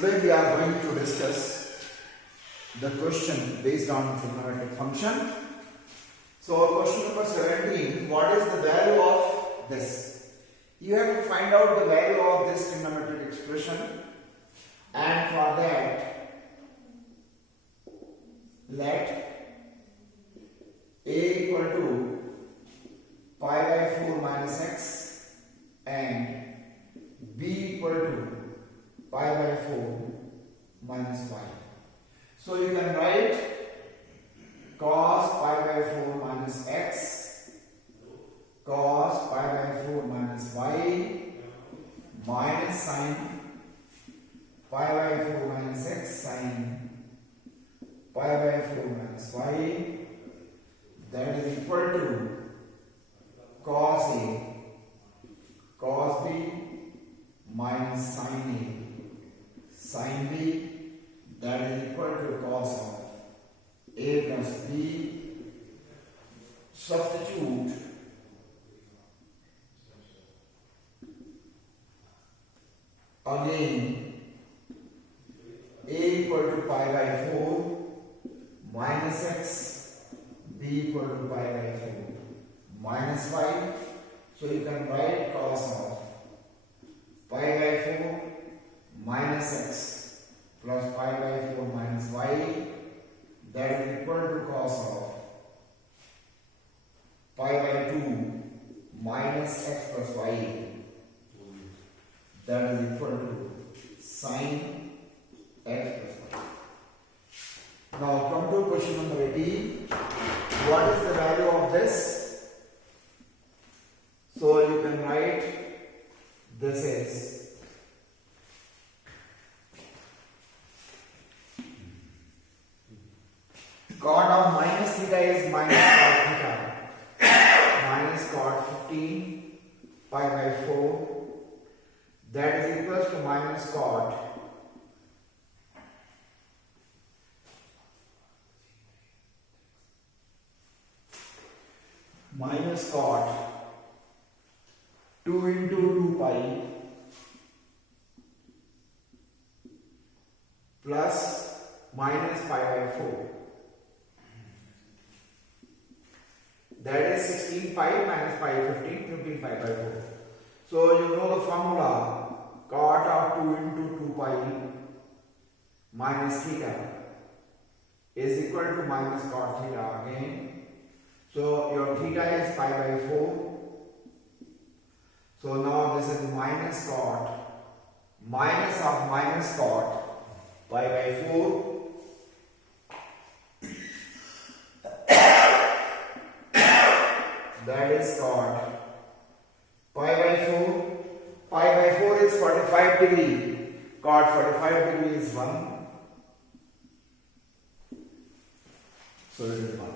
Today we are going to discuss the question based on trigonometric function. So question number 17, what is the value of this? You have to find out the value of this trigonometric expression, and for that let a equal to pi by 4 minus x and b equal to pi by 4 minus y. So you can write cos pi by 4 minus x cos pi by 4 minus y minus sin pi by 4 minus x sin pi by 4 minus y, that is equal to cos a cos b minus sin a sin b, that is equal to cos of a plus b. Substitute again a equal to pi by 4 minus x, b equal to pi by 4 minus y. So you can write cos of pi by 4 minus x plus pi by 4 minus y, that is equal to cos of pi by 2 minus x plus y, that is equal to sin x plus y. Now come to question number 18. What is the value of this? So you can write this is cot of minus theta is minus cot theta minus cot 15 pi by 4, that is equals to minus cot minus cot 2 into 2 pi plus minus pi by 4, that is 16 pi minus pi 15 pi by 4. So you know the formula, cot of 2 into 2 pi minus theta is equal to minus cot theta again. So your theta is pi by 4. So now this is minus cot minus of minus cot pi by 4 that is cot pi by 4. Pi by 4 is 45 degree. Cot 45 degree is 1. So it is 1.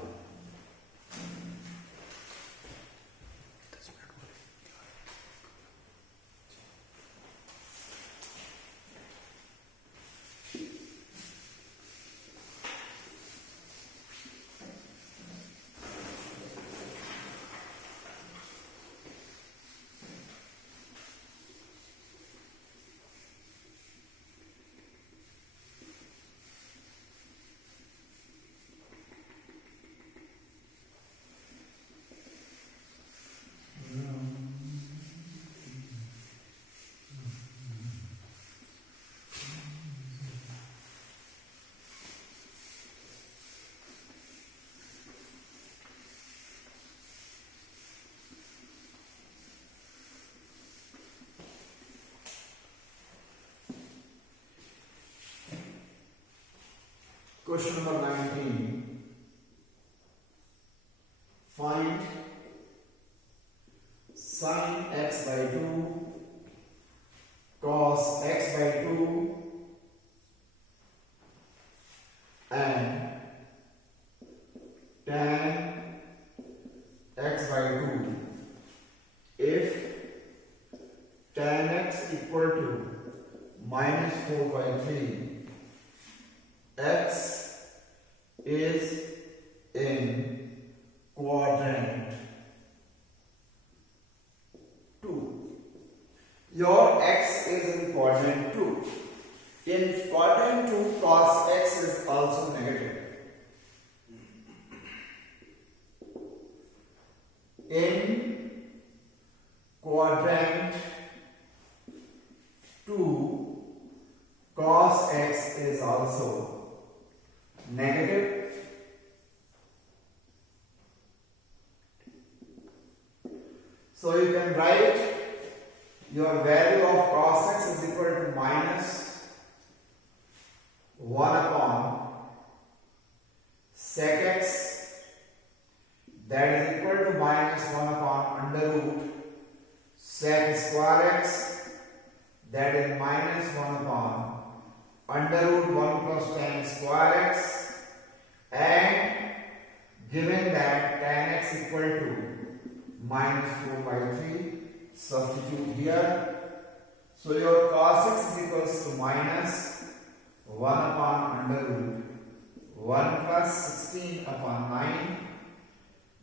Question number 19. Find sin x by 2 cos x by 2 and tan x by 2 if tan x equal to minus 4 by 3, x is in quadrant 2. Your x is in quadrant 2. In quadrant 2, cos x is also negative. In quadrant 2, cos x is also negative. So you can write your value of cos x is equal to minus 1 upon sec x, that is equal to minus 1 upon under root sec square x, that is minus 1 upon under root 1 plus tan square x, and given that tan x equal to minus 4 by 3, substitute here. So your cos x is equals to minus 1 upon under root 1 plus 16 upon 9.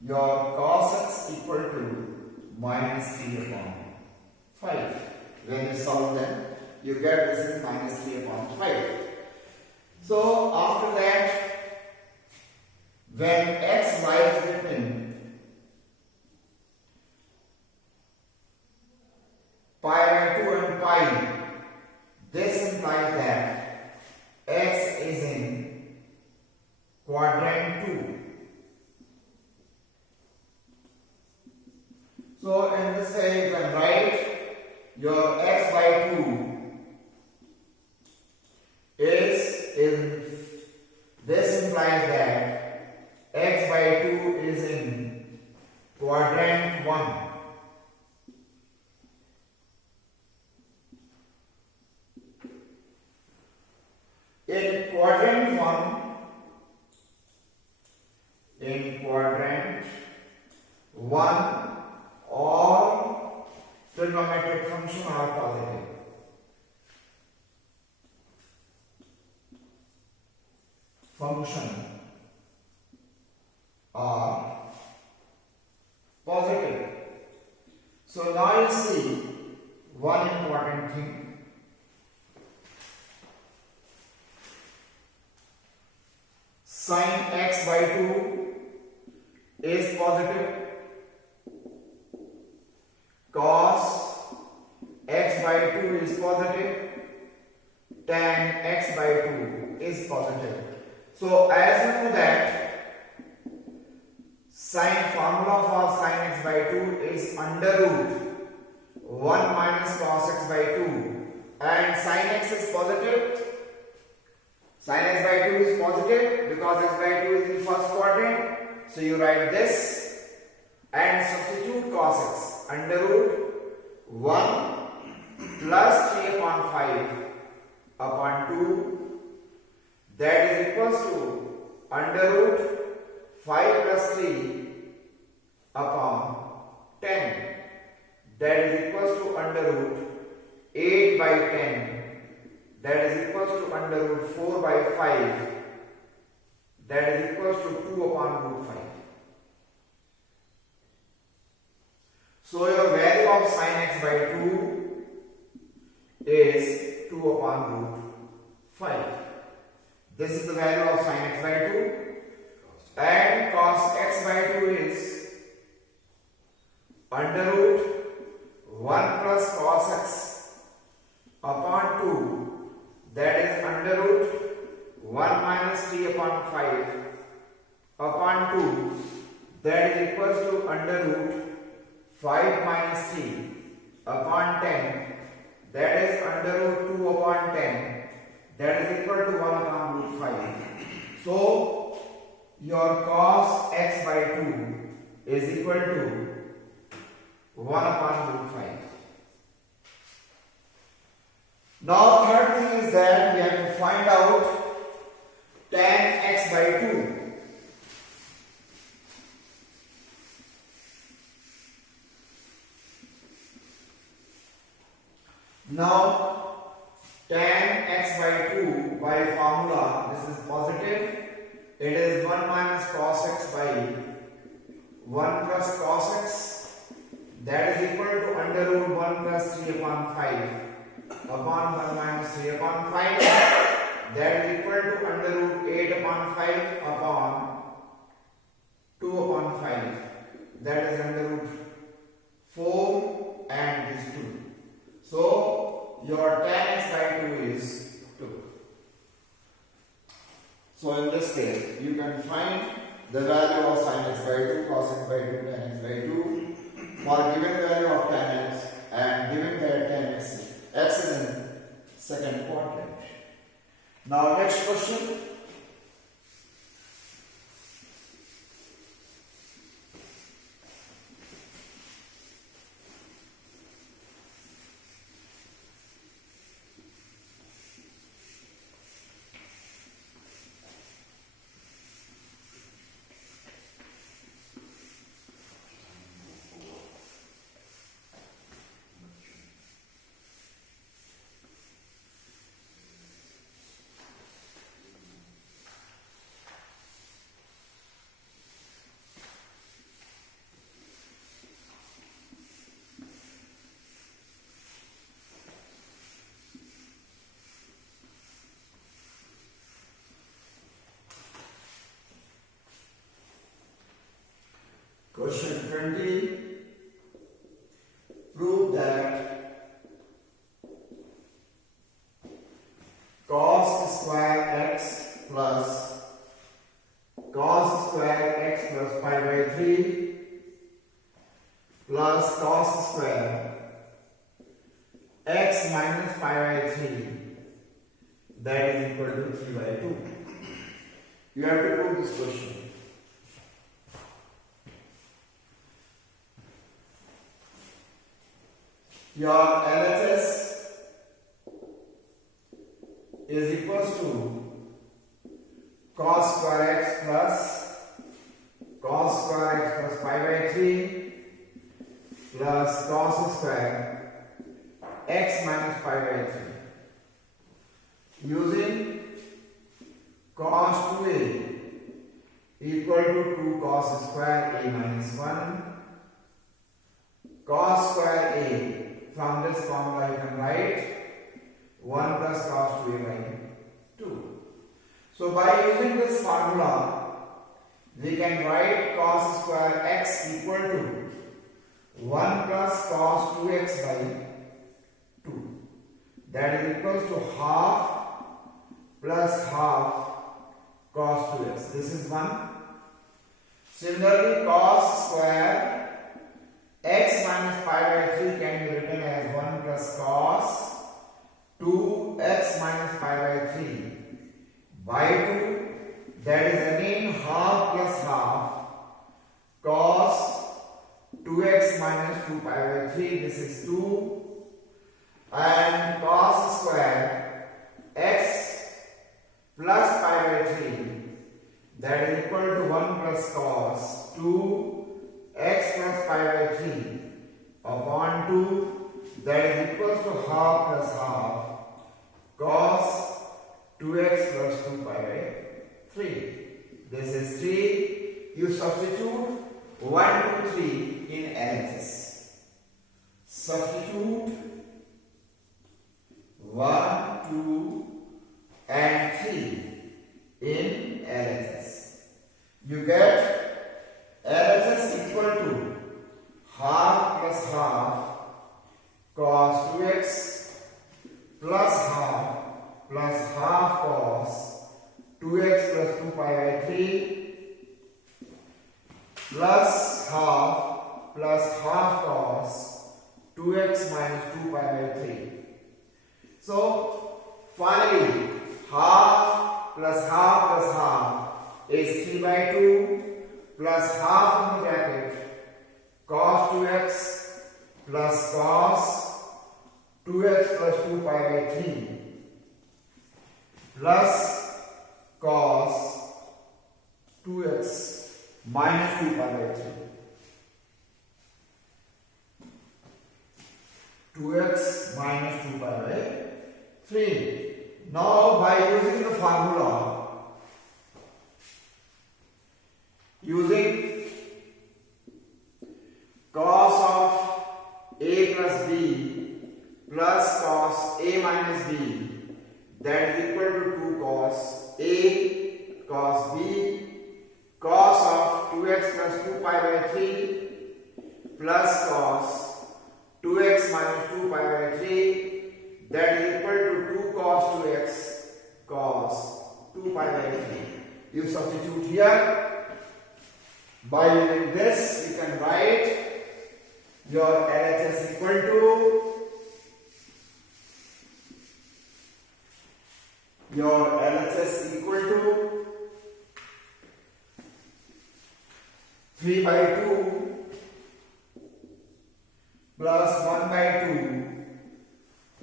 Your cos x equal to minus 3 upon 5. When you solve them, you get this is minus 3 upon 5. So after that, when x lies between pi by 2 and pi, this implies that x is in quadrant 2. So in this way you can write your x by 2 is in, this implies that x by 2 is in quadrant 1. In quadrant 1, all trigonometric functions are positive. Function are positive. So now you see one important thing. Sin x by 2 is positive. Cos x by 2 is positive. Tan x by 2 is positive. So as you know that sin formula for sin x by 2 is under root 1 minus cos x by 2, and sin x is positive. Sin x by 2 is positive because x by 2 is in first quadrant. So you write this and substitute cos x under root 1 plus 3 upon 5 upon 2, that is equals to under root 5 plus 3 upon 10, that is equals to under root 8 by 10, that is equals to under root 4 by 5, that is equals to 2 upon root 5. So your value of sin x by 2 is 2 upon root 5. This is the value of sin x by 2, and cos x by 2 is under root 1 plus cos x upon 2, that is under root 1 minus 3 upon 5 upon 2, that is equals to under root 5 minus 3 upon 10, that is under root 2 upon 10, that is equal to 1 upon root 5. So your cos x by 2 is equal to 1 upon root 5. Now third thing is that we have to find out tan x by 2. Now tan x by 2 by formula, this is positive. It is 1 minus cos x by 1 plus cos x, that is equal to under root 1 plus 3 upon 5 upon 1 minus 3 upon 5, that is equal to under root 8 upon 5 upon 2 upon 5, that is under root 4 and this 2. So your tan x by 2 is 2. So in this case, you can find the value of sin x by 2, cos x by 2, tan x by 2 for given value of tan x and given that tan x is in second quadrant. Now next question. Question 20. Prove that cos square x plus pi by 3 plus cos square x minus pi by 3, that is equal to 3 by 2. You have to prove this question. Your LHS is equals to cos square x plus pi by 3 plus cos square x minus pi by 3. Using cos 2a equal to 2 cos square a minus 1, cos square a, from this formula you can write 1 plus cos 2a by 2. So by using this formula, we can write cos square x equal to 1 plus cos 2x by 2. That is equals to half plus half cos 2x. This is 1. Similarly, cos square x minus pi by 3 can be written as 1 plus cos 2x minus pi by 3 by 2, that is again half plus half cos 2x minus 2 pi by 3, this is 2, and cos square x plus pi by 3, that is equal to 1 plus cos 2 x plus pi by 3 upon 2, that is equals to half plus half cos 2x plus 2 pi by 3. This is 3. You substitute 1, 2, 3 in LHS. Substitute 1, 2 and 3 in LHS. You get LHS equal to half plus half cos 2x plus half cos 2x plus 2 pi by 3 plus half cos 2x minus 2 pi by 3. So finally half plus half is 3 by 2 plus half in bracket cos 2x plus cos 2x plus 2 pi by 3 plus cos 2x minus 2 pi by 3. 2x minus 2 pi by 3. Now by using the formula, using cos of a plus b plus cos A minus B, that is equal to 2 cos A cos B, cos of 2x plus 2 pi by 3 plus cos 2x minus 2 pi by 3, that is equal to 2 cos 2x cos 2 pi by 3. You substitute here. By using this, you can write your LHS equal to 3 by 2 plus 1 by 2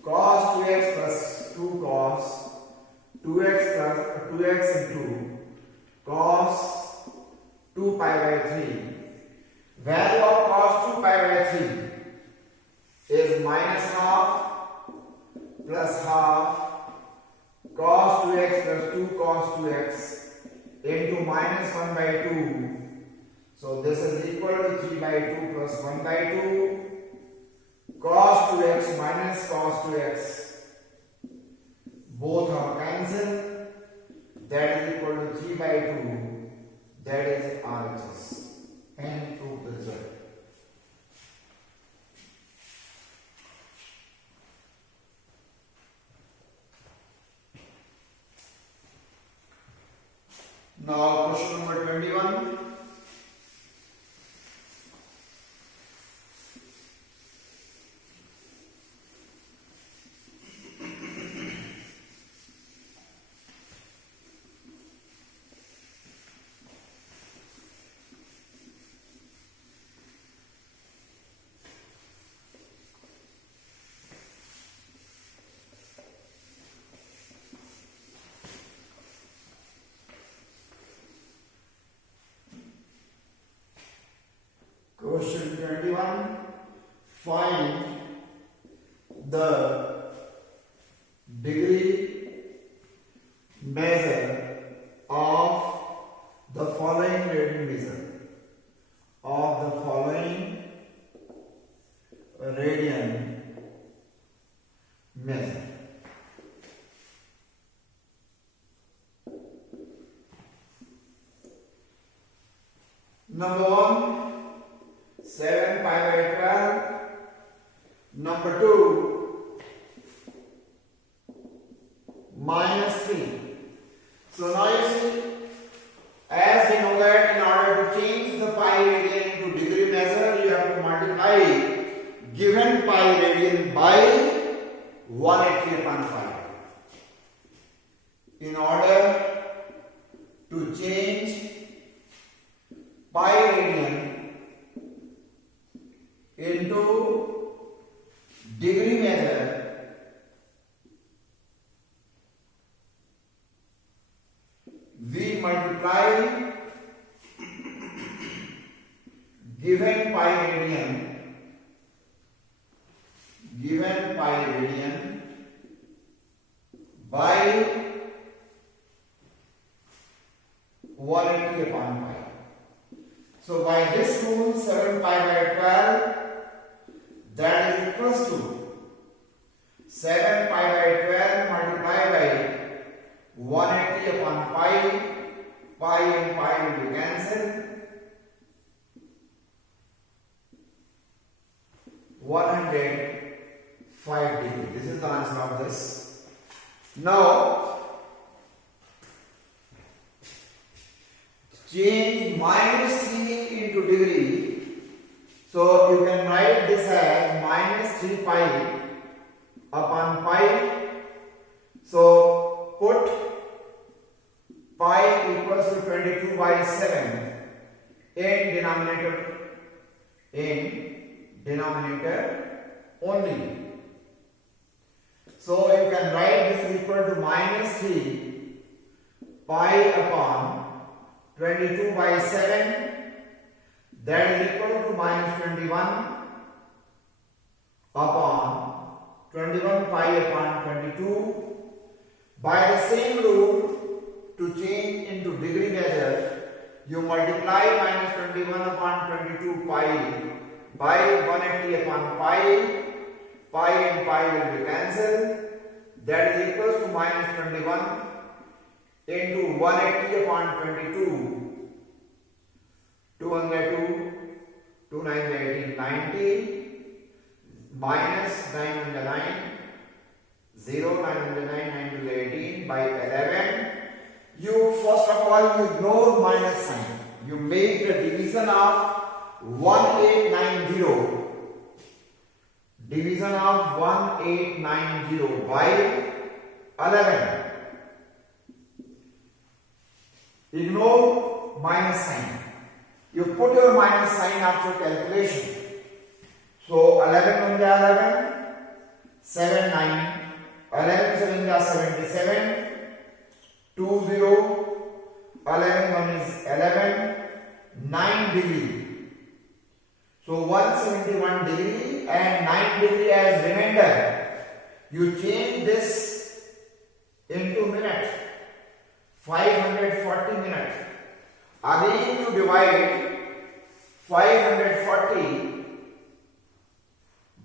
cos 2x plus 2 cos 2x plus 2x into cos 2 pi by 3. Value of cos 2 pi by 3 is minus half plus half cos 2x plus 2 cos 2x into minus 1 by 2. So this is equal to 3 by 2 plus 1 by 2 cos 2x minus cos 2x. Both are cancelled. That is equal to 3 by 2. That is RHS. And prove the result. Now question number 21. Question 21. Find the degree measure of the following radian measure. Of the following radian measure. Number 1, 7 pi by 12. Number 2, minus 3. So now you see, as we know that in order to change the pi radian into degree measure, you have to multiply given pi radian by 180 upon 5. In order to change pi radian into degree measure, we multiply given pi radian by 180 upon pi. So by this rule, 7 pi by 12, that is equals to 7 pi by 12 multiplied by 180 upon pi. Pi and pi will be cancelled. 105 degree. This is the answer of this. Now, change minus 3 into degree. So you can write this as minus 3 pi upon pi. So put pi equals to 22 by 7 in denominator only. So you can write this equal to minus 3 pi upon 22 by 7, that is equal to minus 21 upon 21 pi upon 22. By the same rule, to change into degree measure, you multiply minus 21 upon 22 pi by 180 upon pi. pi and pi will be cancelled. That is equals to minus 21 into 180 upon 22. 202, 2 9 18, 90, minus 9 on the 9, 0, 9 on the 9, 9 to the 18 by 11. You first of all you ignore minus sign. You make the division of 1890. Division of 1890 by 11. Ignore minus sign. You put your minus sign after calculation. So 11 on the 11, 7 9, 11 7 is 77, 2 0, 11 1 is 11, 9 degree. So 171 degree and 9 degree as remainder. You change this into minute. 540 minutes. Again you divide 540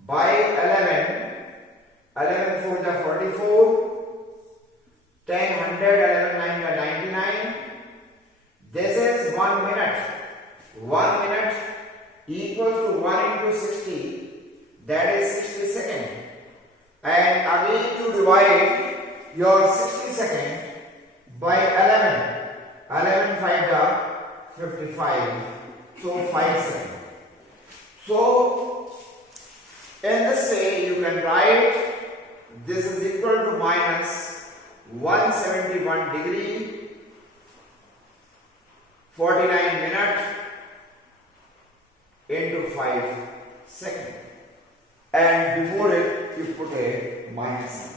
by 11. 11 4 is 44. 10 100, 11 9 is 99. This is 1 minute. 1 minute equals to 1 into 60. That is 60 seconds. And again you divide your 60 seconds by 11. 11 5 55. So 5 seconds. So in this way you can write this is equal to minus 171 degree 49 minutes into 5 seconds. And before it you put a minus sign.